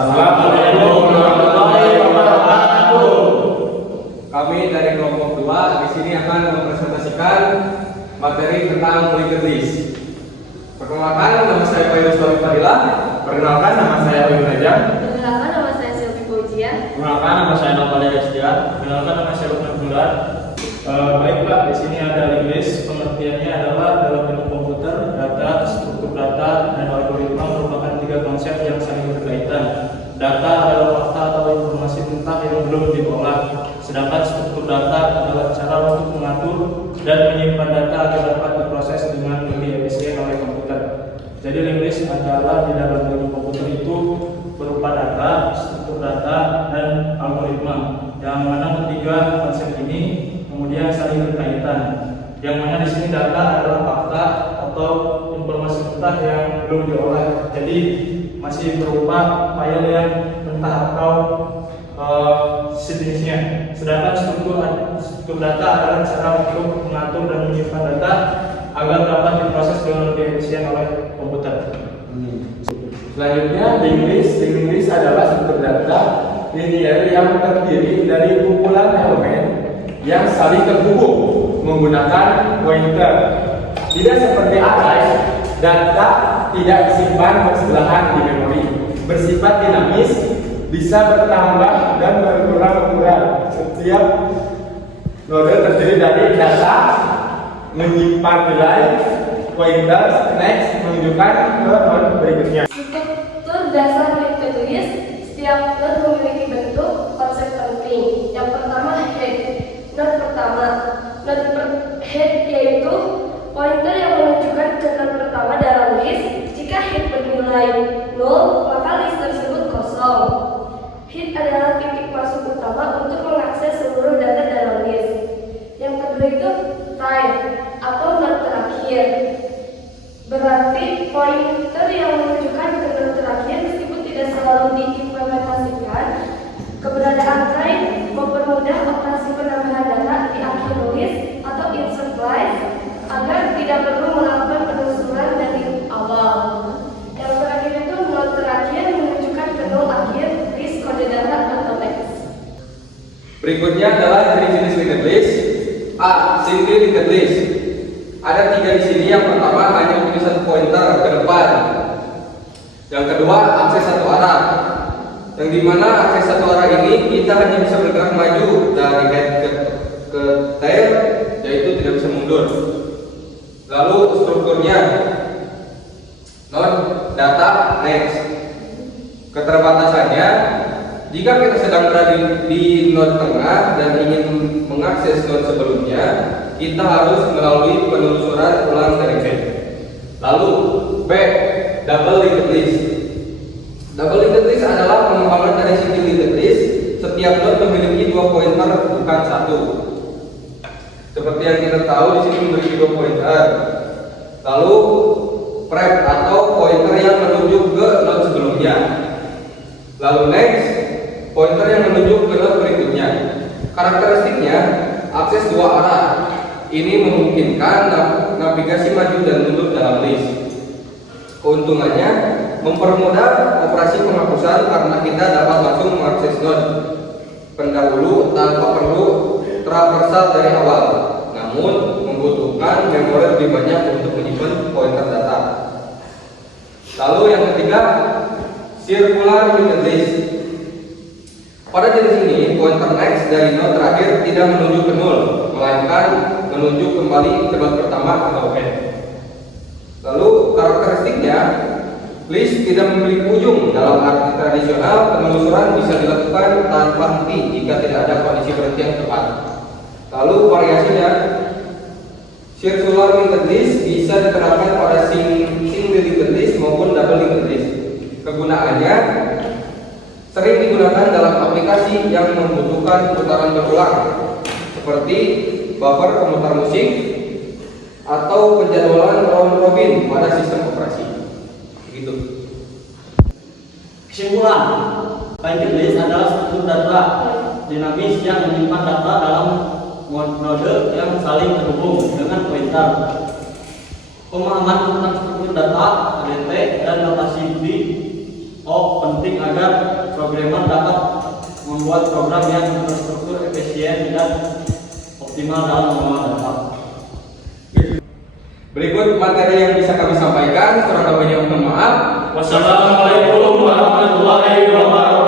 Assalamualaikum warahmatullahi wabarakatuh. Kami dari kelompok 2 di sini akan mempresentasikan materi tentang linked list. Perkenalkan, nama saya Pak Yusuf Fadilah. Perkenalkan, nama saya Ayu Raja. Perkenalkan, nama saya Sylvie Fauziah. Perkenalkan, nama saya Nopal Rizky. Perkenalkan, nama saya Lukman Bulan. Baik Pak, di sini ada linked list. Pengertiannya adalah dalam ilmu komputer, data, struktur data, dan algoritma merupakan 3 konsep yang saling berkaitan. Data adalah fakta atau informasi mentah yang belum diolah, sedangkan struktur data adalah cara untuk mengatur dan menyimpan data agar dapat diproses dengan lebih efisien oleh komputer. Jadi linked list adalah di dalam ilmu komputer itu berupa data, struktur data, dan algoritma. Yang mana ketiga konsep ini kemudian saling berkaitan. Yang mana di sini data adalah fakta atau informasi mentah yang belum diolah. Jadi masih berupa file yang mentah atau sejenisnya. Sedangkan struktur data adalah cara untuk mengatur dan menyimpan data agar dapat diproses dengan lebih efisien oleh komputer. Selanjutnya, linked list adalah struktur data linear yang terdiri dari kumpulan elemen yang saling terhubung menggunakan pointer. Tidak seperti array, data tidak disimpan bersebelahan di memori. Bersifat dinamis, bisa bertambah dan berkurang ukuran. Setiap node terdiri dari data, menyimpan nilai, pointer, next menunjukkan ke node berikutnya. Struktur dasar linked list, setiap node memiliki bentuk konsep penting. Yang pertama, head. Node pertama, head yaitu pointer yang menunjukkan ke node pertama dalam list. Jika head bernilai 0, maka list tersebut kosong. Head adalah titik masuk utama untuk mengakses seluruh data dalam list. Yang kedua itu tail atau node terakhir. Berarti pointer yang menunjukkan ke node terakhir meskipun tidak selalu diimplementasikan. Keberadaan tail mempermudah operasi penambahan data di akhir list atau insert list agar tidak perlu melakukan penelusuran dari awal. Yang terakhir itu node terakhir menunjukkan ke node akhir list kode data atau text. Berikutnya adalah jenis linked list. A. Single linked list. Ada 3 di sini. Yang pertama hanya memiliki satu pointer ke depan. Yang kedua akses satu arah. Yang dimana akses satu arah ini kita hanya bisa bergerak maju dari head ke tail, yaitu tidak bisa mundur. Lalu strukturnya node, data, next. Keterbatasannya, jika kita sedang berada di node tengah dan ingin mengakses node sebelumnya, kita harus melalui penelusuran ulang dari head. Lalu B. Double linked list. Double linked list adalah pengembangan dari single linked list. Setiap node memiliki 2 pointer, bukan 1. Seperti yang kita tahu di sini memiliki 2 pointer. Lalu prep atau pointer yang menuju ke node sebelumnya. Lalu next, pointer yang menuju ke node berikutnya. Karakteristiknya akses 2 arah. Ini memungkinkan navigasi maju dan mundur dalam list. Keuntungannya mempermudah operasi penghapusan karena kita dapat langsung mengakses node pendahulu tanpa perlu traversal dari awal. Namun membutuhkan memori lebih banyak untuk menyimpan pointer data. Lalu yang ketiga, circular linked list. Pada jenis ini, pointer next dari node terakhir tidak menuju ke 0, melainkan menuju kembali ke node pertama atau head. Lalu karakteristiknya, list tidak memiliki ujung. Dalam arti tradisional, penelusuran bisa dilakukan tanpa henti jika tidak ada kondisi berhenti yang tepat. Lalu variasinya, circular linked list bisa diterapkan pada single linked list maupun double linked list. Kegunaannya sering digunakan dalam aplikasi yang membutuhkan putaran berulang, seperti buffer pemutar musik atau penjadwalan round robin pada sistem operasi. Begitu. Kesimpulan, linked list adalah struktur data dinamis yang menyimpan data dalam node yang saling terhubung dengan pointer. Pemahaman tentang struktur data, ADT, dan notasi Boolean penting agar programmer dapat membuat program yang terstruktur, efisien, dan optimal dalam mengelola data. Berikut materi yang bisa kami sampaikan, kurang lebihnya mohon maaf. Wassalamualaikum warahmatullahi wabarakatuh.